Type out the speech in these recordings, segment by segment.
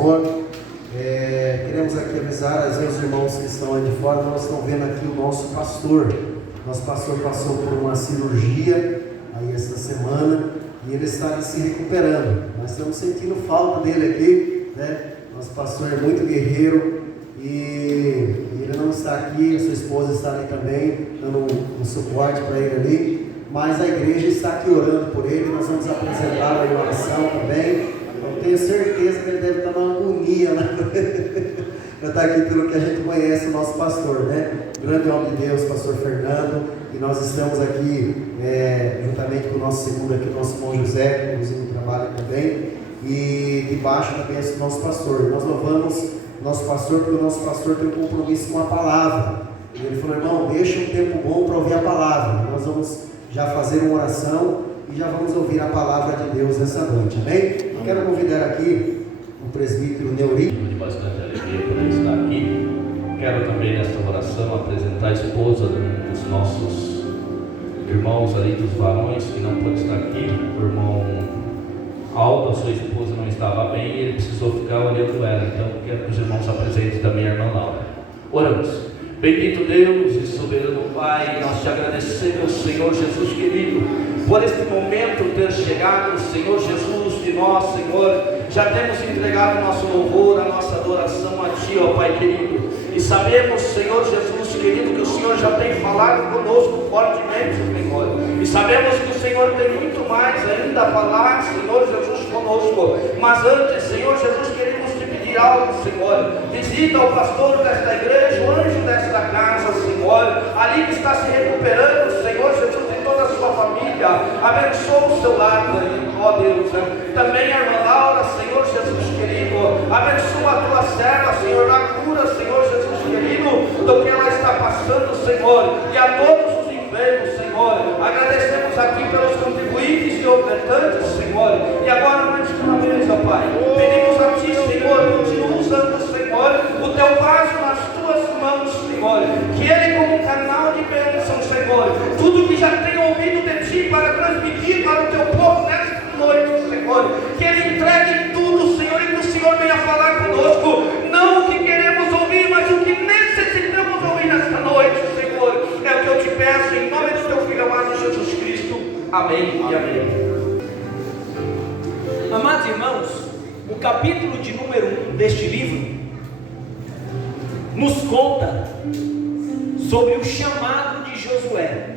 Senhor. Queremos aqui avisar aos meus irmãos que estão aí de fora, nós estamos vendo aqui o nosso pastor. Nosso pastor passou por uma cirurgia aí esta semana e ele está ali se recuperando. Nós estamos sentindo falta dele aqui, né? Nosso pastor é muito guerreiro e ele não está aqui, a sua esposa está ali também, dando um suporte para ele ali. Mas a igreja está aqui orando por ele, nós vamos apresentar a oração também. Eu tenho certeza que ele deve estar numa agonia, né? Para estar aqui pelo que a gente conhece o nosso pastor, né? Grande homem de Deus, pastor Fernando, e nós estamos aqui juntamente com o nosso segundo aqui, o nosso irmão José, que inclusive trabalha também, e debaixo da bênção do nosso pastor. Nós louvamos o nosso pastor, porque o nosso pastor tem um compromisso com a palavra. E ele falou: irmão, deixa um tempo bom para ouvir a palavra. Nós vamos já fazer uma oração e já vamos ouvir a palavra de Deus nessa noite, amém? Eu quero convidar aqui o presbítero Neuri. De bastante alegria por ele estar aqui. Quero também nesta oração apresentar a esposa dos nossos irmãos ali, dos varões, que não pôde estar aqui. O irmão Aldo, a sua esposa, não estava bem e ele precisou ficar olhando ela. Então quero que os irmãos apresentem também a irmã Laura. Oramos. Bendito Deus e soberano Pai, nós te agradecemos, Senhor Jesus querido, por este momento ter chegado, Senhor Jesus, de nós, Senhor, já temos entregado nosso louvor, a nossa adoração a Ti, ó Pai querido, e sabemos, Senhor Jesus querido, que o Senhor já tem falado conosco fortemente, Senhor, e sabemos que o Senhor tem muito mais ainda a falar, Senhor Jesus, conosco, mas antes, Senhor Jesus, queremos te pedir algo, Senhor. Visita o pastor desta igreja, o anjo desta casa, Senhor, ali que está se recuperando, Senhor Jesus, e toda a sua família, abençoa o seu lar, ó Deus, também a irmã Laura, Senhor Jesus querido, abençoa a tua serva, Senhor, na cura, Senhor Jesus querido, do que ela está passando, Senhor, e a todos os enfermos, Senhor, agradecemos aqui pelos contribuintes e ofertantes, Senhor, e agora mais uma vez, ó Pai, pedimos a Ti, Senhor, continua usando, Senhor, o Teu vaso nas Tuas mãos, Senhor, que Ele como um canal de bênção, Senhor, tudo que já tem ouvido de Ti para transmitir para o Teu povo nesta noite, Senhor, que Ele entregue tudo, Senhor, e que o Senhor venha falar conosco, não o que queremos ouvir, mas o que necessitamos ouvir nesta noite, Senhor, é o que eu te peço, em nome do Teu Filho amado Jesus Cristo, amém e amém. Amados irmãos, o capítulo de número 1 deste livro nos conta sobre o chamado de Josué,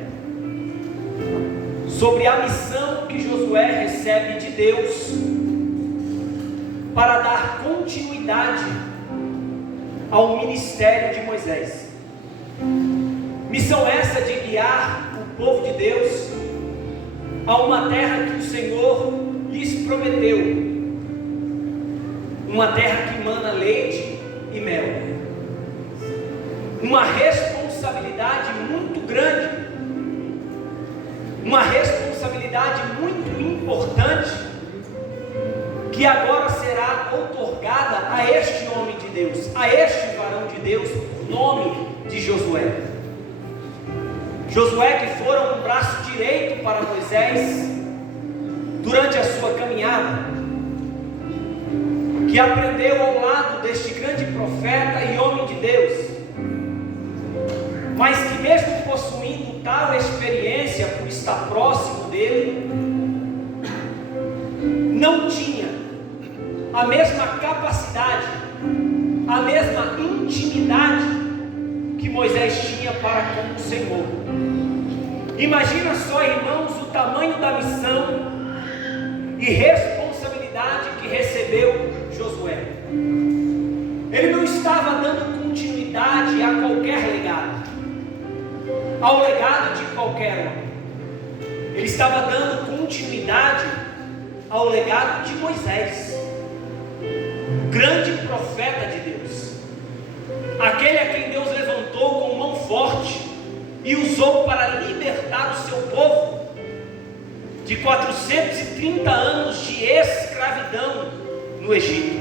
sobre a missão que Josué recebe de Deus para dar continuidade ao ministério de Moisés. Missão essa de guiar o povo de Deus a uma terra que o Senhor lhes prometeu, uma terra que mana leite e mel, uma responsabilidade muito grande, uma responsabilidade muito importante, que agora será outorgada a este homem de Deus, a este varão de Deus, o nome de Josué. Josué que fora um braço direito para Moisés durante a sua caminhada, que aprendeu ao lado deste grande profeta e homem de Deus, mas que mesmo possuindo tal experiência por estar próximo dele, não tinha a mesma capacidade, a mesma intimidade que Moisés tinha para com o Senhor. Imagina só, irmãos, o tamanho da missão e responsabilidade que recebeu Josué. Ele não estava dando continuidade a qualquer legado, ao legado de qualquer homem. Ele estava dando continuidade ao legado de Moisés, o grande profeta de Deus, aquele a quem Deus levantou com mão forte e usou para libertar o seu povo de 430 anos de escravidão no Egito.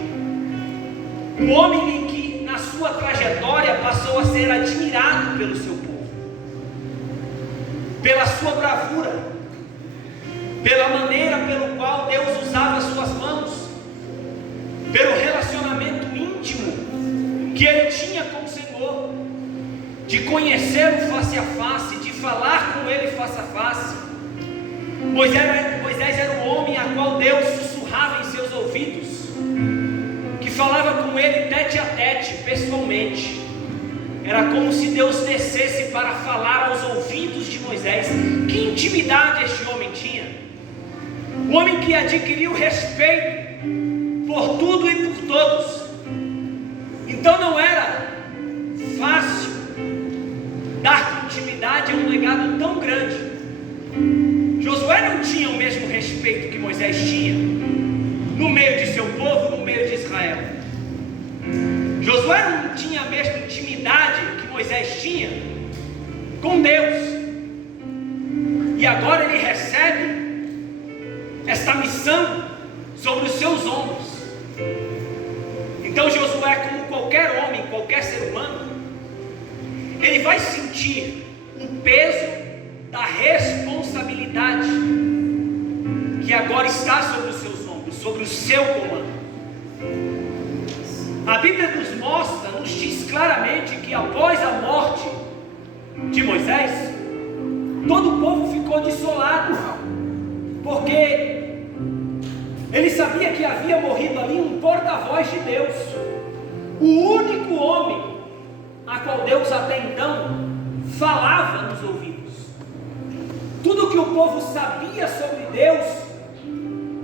Um homem que na sua trajetória passou a ser admirado pelo seu povo, pela sua bravura, pela maneira pelo qual Deus usava as suas mãos, pelo relacionamento que ele tinha com o Senhor, de conhecê-lo face a face, de falar com ele face a face. Moisés era o homem a qual Deus sussurrava em seus ouvidos, que falava com ele tete a tete, pessoalmente. Era como se Deus descesse para falar aos ouvidos de Moisés. Que intimidade este homem tinha! Um homem que adquiriu respeito por tudo e por todos. Então não era fácil dar continuidade a um legado tão grande. Josué não tinha o mesmo respeito que Moisés tinha no meio de seu povo, no meio de Israel. Josué não tinha a mesma intimidade que Moisés tinha com Deus. E agora ele recebe esta missão sobre os seus ombros. Então Josué, como qualquer homem, qualquer ser humano, ele vai sentir o peso da responsabilidade que agora está sobre os seus ombros, sobre o seu comando. A Bíblia nos mostra, nos diz claramente que após a morte de Moisés, todo o povo ficou desolado, porque ele sabia que havia morrido ali um porta-voz de Deus, o único homem a qual Deus até então falava nos ouvidos. Tudo que o povo sabia sobre Deus,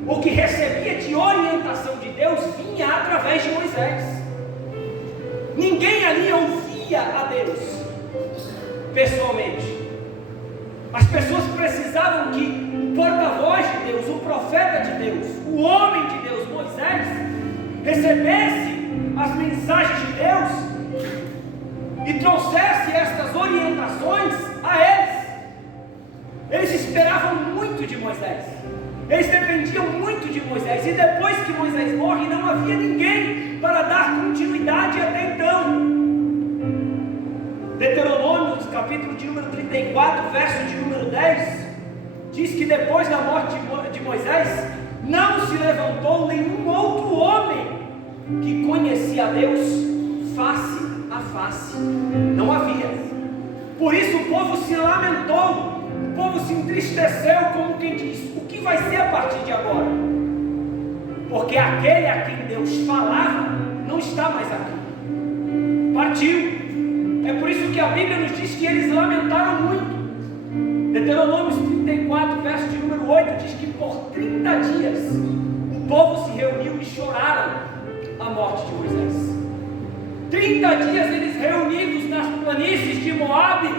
o que recebia de orientação de Deus, vinha através de Moisés. Ninguém ali ouvia a Deus pessoalmente. As pessoas precisavam que o porta-voz de Deus, o profeta de Deus, o homem de Deus, Moisés, recebesse as mensagens de Deus e trouxesse estas orientações a eles. Eles esperavam muito de Moisés, eles dependiam muito de Moisés, e depois que Moisés morre, não havia ninguém para dar continuidade até então. Deuteronômio, capítulo de número 34, verso de número 10, diz que depois da morte de Moisés, não se levantou nenhum outro homem que conhecia a Deus face a face. Não havia. Por isso o povo se lamentou, o povo se entristeceu, como quem diz: o que vai ser a partir de agora? Porque aquele a quem Deus falava não está mais aqui, partiu. É por isso que a Bíblia nos diz que eles lamentaram muito. Deuteronômio 34, verso de número 8, diz que por 30 dias o povo se reuniu e choraram a morte de Moisés. 30 dias eles reunidos nas planícies de Moabe,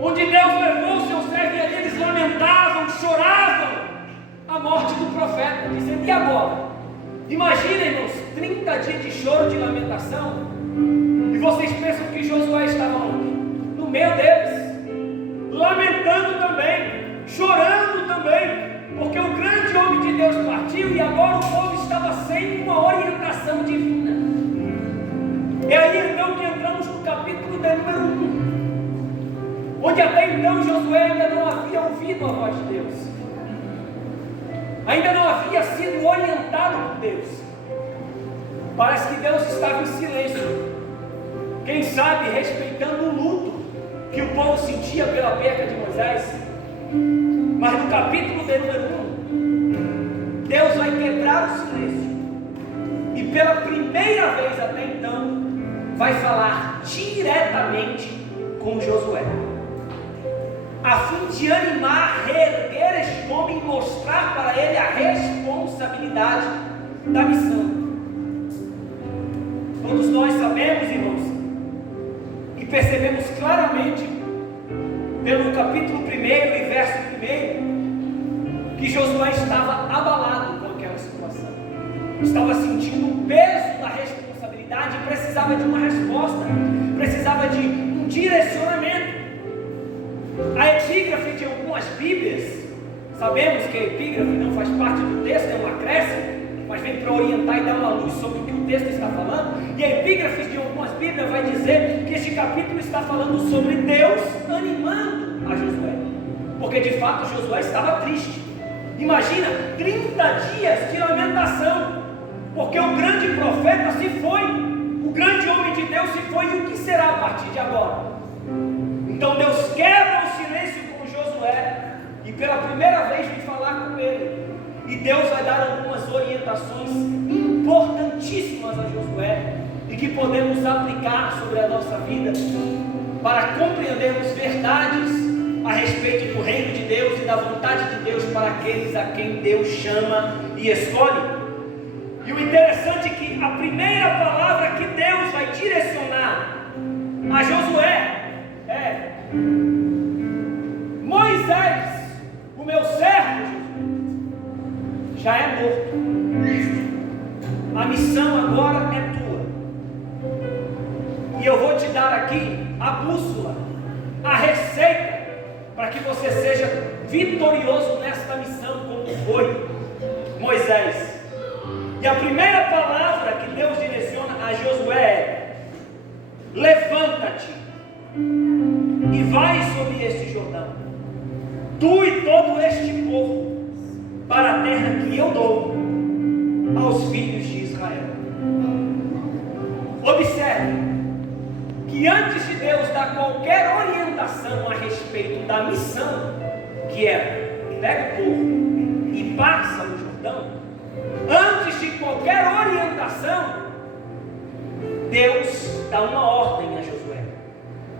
onde Deus levou o seu servo, e ali eles lamentavam, choravam a morte do profeta, dizendo: e agora? Imaginem, irmãos, 30 dias de choro, de lamentação. E vocês pensam que Josué estava onde? No meio deles, lamentando também, chorando também, porque o grande homem de Deus partiu e agora o povo estava sem uma orientação divina. É aí então que entramos no capítulo de número 1, onde até então Josué ainda não havia ouvido a voz de Deus, ainda não havia sido orientado por Deus. Parece que Deus estava em silêncio, quem sabe respeitando o luto que o povo sentia pela perda de Moisés. Mas no capítulo de número 1, Deus vai quebrar o silêncio e pela primeira vez até então vai falar diretamente com Josué, a fim de animar, reerguer este homem e mostrar para ele a responsabilidade da missão. Todos nós sabemos, irmãos, e percebemos claramente pelo capítulo 1 e verso 1, que Josué estava abalado com aquela situação, estava sentindo o peso da responsabilidade e precisava de uma resposta, precisava de um direcionamento. A epígrafe de algumas Bíblias, sabemos que a epígrafe não faz parte do texto, é um acréscimo, mas vem para orientar e dar uma luz sobre o que o texto está falando. E a epígrafe de algumas Bíblias vai dizer que este capítulo está falando sobre Deus animando a Josué, porque de fato Josué estava triste. Imagina, 30 dias de lamentação, porque o grande profeta se foi, o grande homem de foi e o que será a partir de agora. Então Deus quebra o silêncio com Josué e pela primeira vez vem falar com ele. E Deus vai dar algumas orientações importantíssimas a Josué e que podemos aplicar sobre a nossa vida para compreendermos verdades a respeito do reino de Deus e da vontade de Deus para aqueles a quem Deus chama e escolhe. E o interessante é que a primeira palavra que Deus vai direcionar a Josué é: Moisés, o meu servo, já é morto. A missão agora é tua. E eu vou te dar aqui a bússola, a receita, para que você seja vitorioso nesta missão, como foi Moisés. E a primeira palavra que Deus direciona a Josué é: levanta-te e vai sobre este Jordão, tu e todo este povo, para a terra que eu dou aos filhos de Israel. Observe que antes de Deus dar qualquer orientação a respeito da missão, que era: pega o povo e passa no Jordão, antes de qualquer orientação, Deus dá uma ordem a Josué.